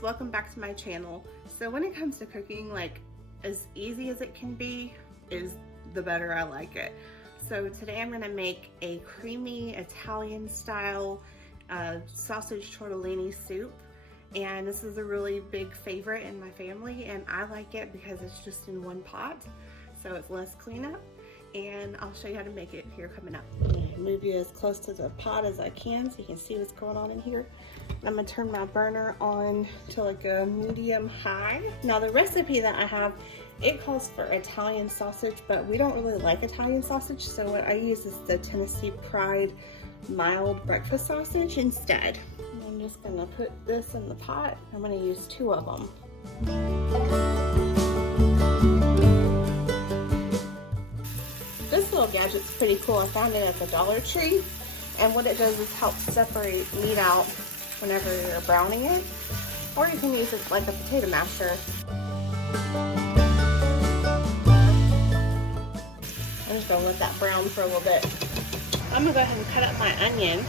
guys, welcome back to my channel. So when it comes to cooking, like as easy as it can be is the better I like it. So today I'm gonna make a creamy Italian style sausage tortellini soup. And this is a really big favorite in my family, and I like it because it's just in one pot, so it's less cleanup. And I'll show you how to make it here coming up. I'm gonna move you as close to the pot as I can so you can see what's going on in here. I'm gonna turn my burner on to like a medium high. Now the recipe that I have, it calls for Italian sausage, but we don't really like Italian sausage, so what I use is the Tennessee Pride mild breakfast sausage instead. And I'm just gonna put this in the pot. I'm gonna use 2 of them. This little gadget's pretty cool. I found it at the Dollar Tree, and what it does is help separate meat out whenever you're browning it, or you can use it like a potato masher. I'm just gonna let that brown for a little bit. I'm gonna go ahead and cut up my onion.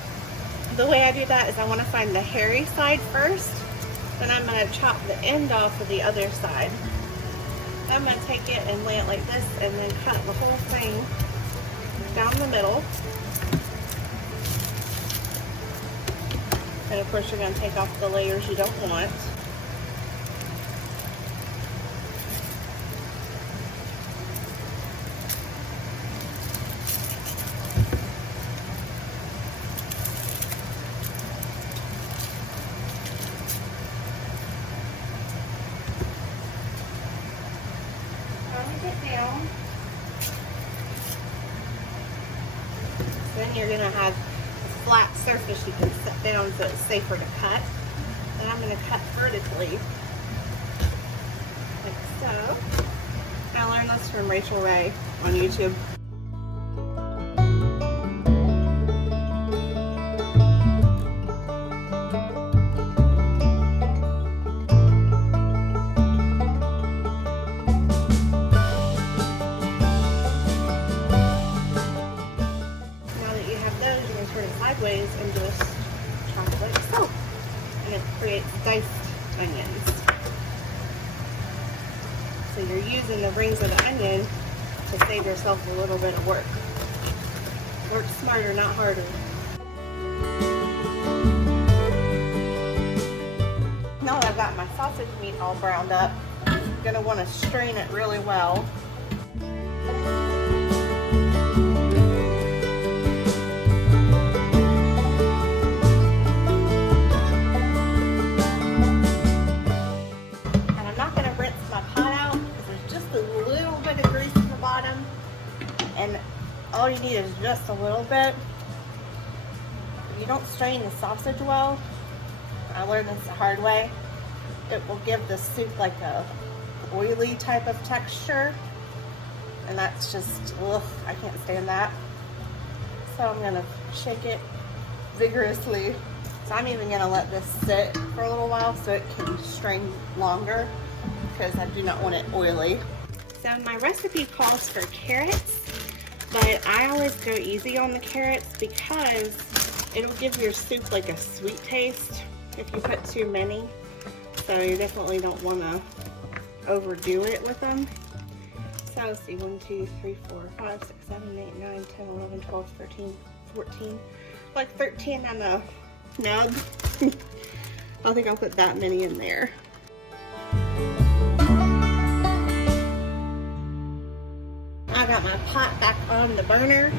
The way I do that is I want to find the hairy side first, then I'm gonna chop the end off of the other side. I'm going to take it and lay it like this and then cut the whole thing down the middle. And of course you're going to take off the layers you don't want. It down. Then you're going to have a flat surface you can set down so it's safer to cut. Then I'm going to cut vertically, like so. I learned this from Rachel Ray on YouTube. Sideways and just chop it like so, and it creates diced onions. So you're using the rings of the onion to save yourself a little bit of work. Work smarter, not harder. Now that I've got my sausage meat all browned up, I'm gonna want to strain it really well. And all you need is just a little bit. If you don't strain the sausage well, I learned this the hard way, it will give the soup like a oily type of texture, and that's just, ugh, I can't stand that. So I'm gonna shake it vigorously. So I'm even gonna let this sit for a little while so it can strain longer, because I do not want it oily. So my recipe calls for carrots, but I always go easy on the carrots because it'll give your soup like a sweet taste if you put too many. So you definitely don't want to overdo it with them. So let's see, 1, 2, 3, 4, 5, 6, 7, 8, 9, 10, 11, 12, 13, 14, like 13 on a nub. I think I'll put that many in there. I got my pot back on the burner,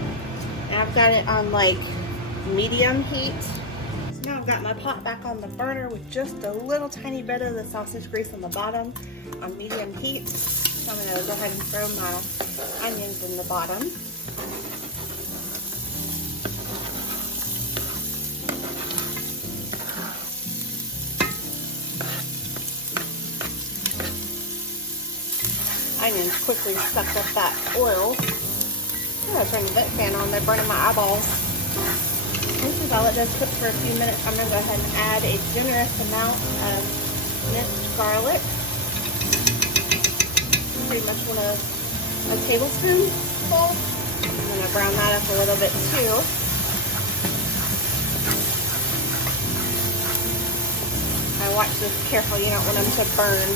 and I've got it on like medium heat. So now I've got my pot back on the burner with just a little tiny bit of the sausage grease on the bottom on medium heat. So I'm going to go ahead and throw my onions in the bottom. Onions quickly suck up that oil. I'm gonna turn the vent fan on, they're burning my eyeballs. This is all it does, cook for a few minutes. I'm gonna go ahead and add a generous amount of minced garlic. Pretty much a tablespoon full. I'm gonna brown that up a little bit too. I to watch this carefully. You don't want them to burn.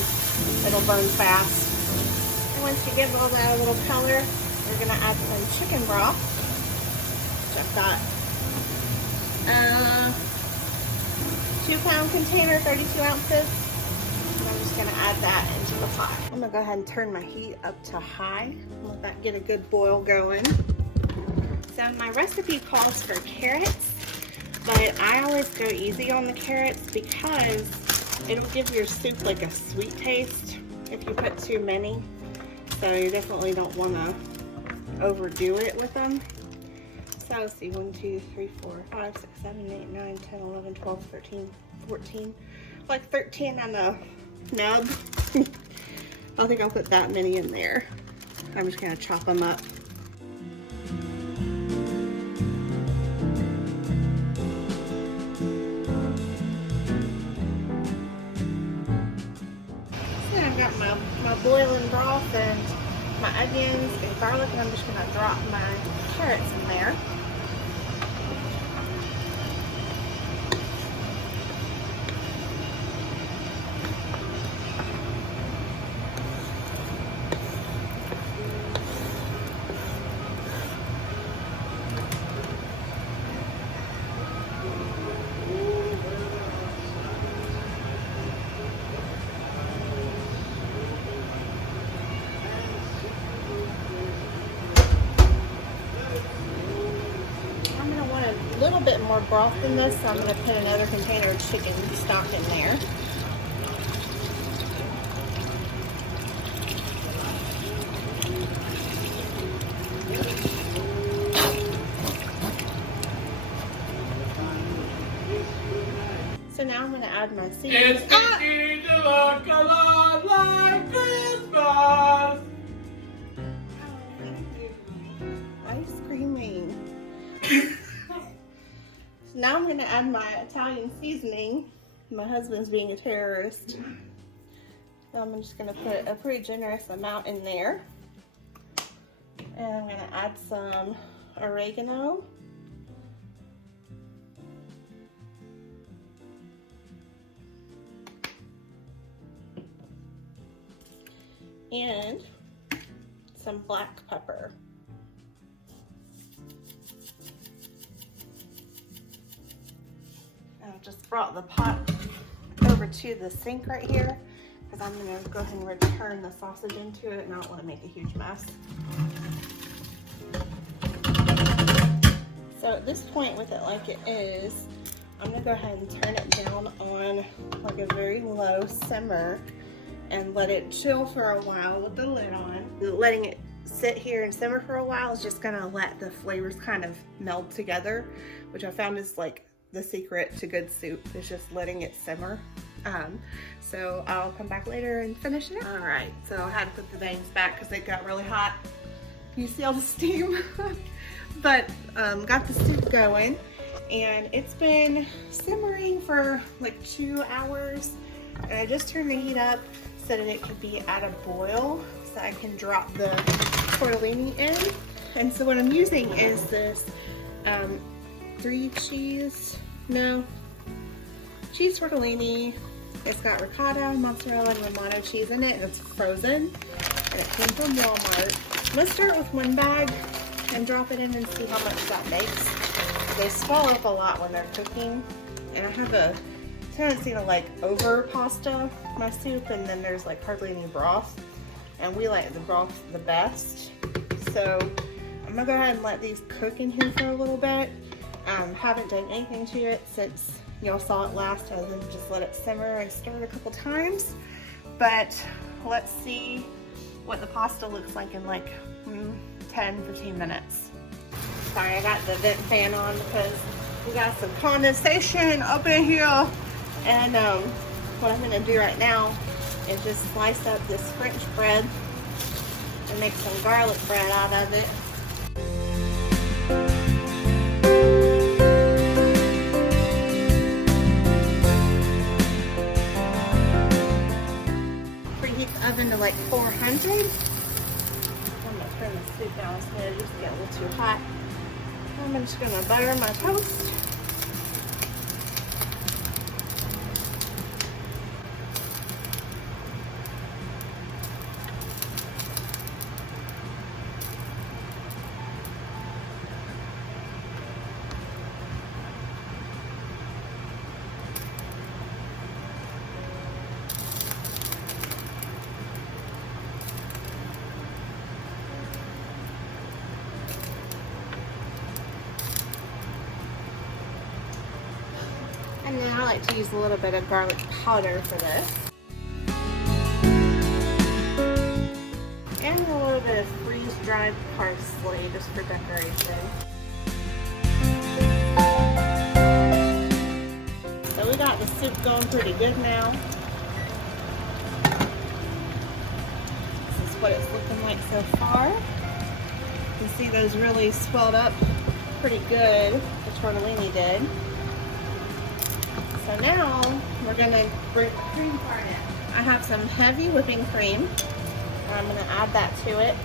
It'll burn fast. And once you give all that a little color, we're gonna add some chicken broth. Which I've got 2-pound container, 32 ounces. And I'm just gonna add that into the pot. I'm gonna go ahead and turn my heat up to high. Let that get a good boil going. So my recipe calls for carrots, but I always go easy on the carrots because it'll give your soup like a sweet taste if you put too many. So you definitely don't want to overdo it with them. So let's see, 1, 2, 3, 4, 5, 6, 7, 8, 9, 10, 11, 12, 13, 14, like 13 on a nub. I think I'll put that many in there. I'm just gonna chop them up. So I've got my boiling broth and my onions and garlic, and I'm just gonna drop my carrots in there. A little bit more broth than this, so I'm going to put another container of chicken stock in there. So now I'm going to add my seasonings. It's beginning to look a lot like Christmas. Why are you screaming? Now I'm going to add my Italian seasoning. My husband's being a terrorist. So I'm just going to put a pretty generous amount in there. And I'm going to add some oregano. And some black pepper. I just brought the pot over to the sink right here because I'm going to go ahead and return the sausage into it, and I don't want to make a huge mess. So at this point with it like it is, I'm going to go ahead and turn it down on like a very low simmer and let it chill for a while with the lid on. Letting it sit here and simmer for a while is just going to let the flavors kind of meld together, which I found is like the secret to good soup, is just letting it simmer. So I'll come back later and finish it. All right, so I had to put the bangs back because it got really hot. You see all the steam? But got the soup going, and it's been simmering for like 2 hours. And I just turned the heat up so that it could be at a boil, so I can drop the tortellini in. And so what I'm using is this 3 cheese tortellini. It's got ricotta, mozzarella, and Romano cheese in it. It's frozen, and it came from Walmart. I'm gonna start with 1 bag and drop it in and see how much that makes. They swell up a lot when they're cooking, and I have a tendency to like over pasta my soup, and then there's like hardly any broth, and we like the broth the best. So I'm gonna go ahead and let these cook in here for a little bit. Haven't done anything to it since y'all saw it last, other than just let it simmer and stir it a couple times. But let's see what the pasta looks like in like 10-15 minutes. Sorry, I got the vent fan on because we got some condensation up in here. And what I'm gonna do right now is just slice up this French bread and make some garlic bread out of it. Preheat the oven to like 400. I'm gonna turn the soup down instead of just getting a little too hot. I'm just gonna butter my toast. And then I like to use a little bit of garlic powder for this. And a little bit of freeze-dried parsley just for decoration. So we got the soup going pretty good now. This is what it's looking like so far. You can see those really swelled up pretty good, the tortellini did. So now we're gonna bring the cream part in. I have some heavy whipping cream. I'm gonna add that to it.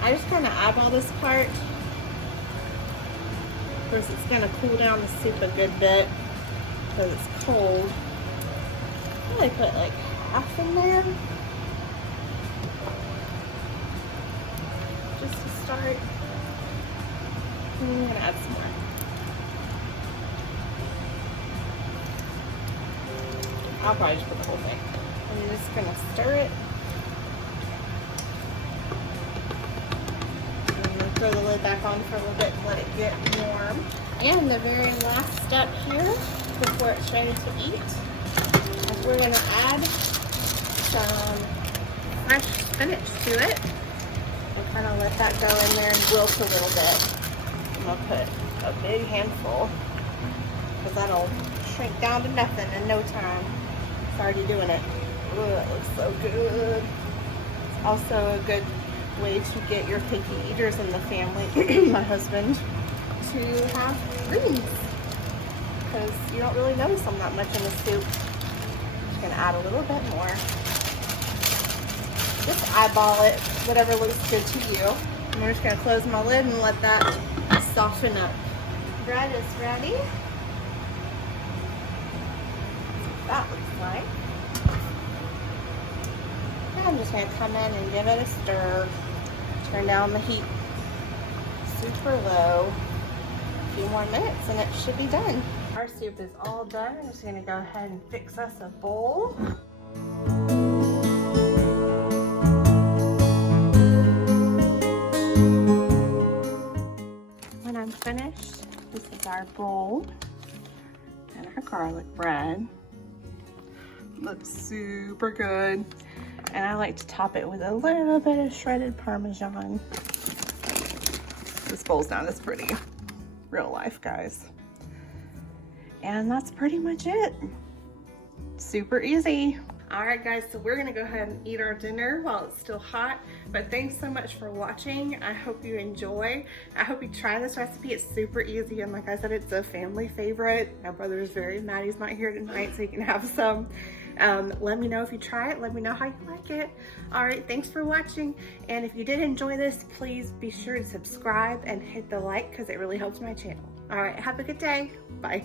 I just kind of eyeball this part because it's gonna cool down the soup a good bit because it's cold. I probably put like half in there just to start. And I'm gonna add some more. I'll probably just put the whole thing. I'm just gonna stir it. I'm gonna throw the lid back on for a little bit and let it get warm. And the very last step here, before it's ready to eat, is we're gonna add some fresh spinach to it. And kind of let that go in there and wilt a little bit. I'm gonna put a big handful because that'll shrink down to nothing in no time. It's already doing it. Ooh, that looks so good. It's also a good way to get your picky eaters in the family, my husband, to have greens because you don't really notice them that much in the soup. Just gonna add a little bit more. Just eyeball it, whatever looks good to you. And we're just gonna close my lid and let that soften up. Bread is ready. That looks like. And I'm just gonna come in and give it a stir. Turn down the heat super low. A few more minutes and it should be done. Our soup is all done. I'm just gonna go ahead and fix us a bowl. When I'm finished, this is our bowl and our garlic bread. Looks super good. And I like to top it with a little bit of shredded Parmesan. This bowl's not as pretty. Real life, guys. And that's pretty much it. Super easy. All right, guys, so we're gonna go ahead and eat our dinner while it's still hot. But thanks so much for watching. I hope you enjoy. I hope you try this recipe. It's super easy, and like I said, it's a family favorite. My brother is very mad he's not here tonight, so he can have some. Let me know if you try it. Let me know how you like it. All right, thanks for watching. And if you did enjoy this, please be sure to subscribe and hit the like because it really helps my channel. All right, have a good day. Bye.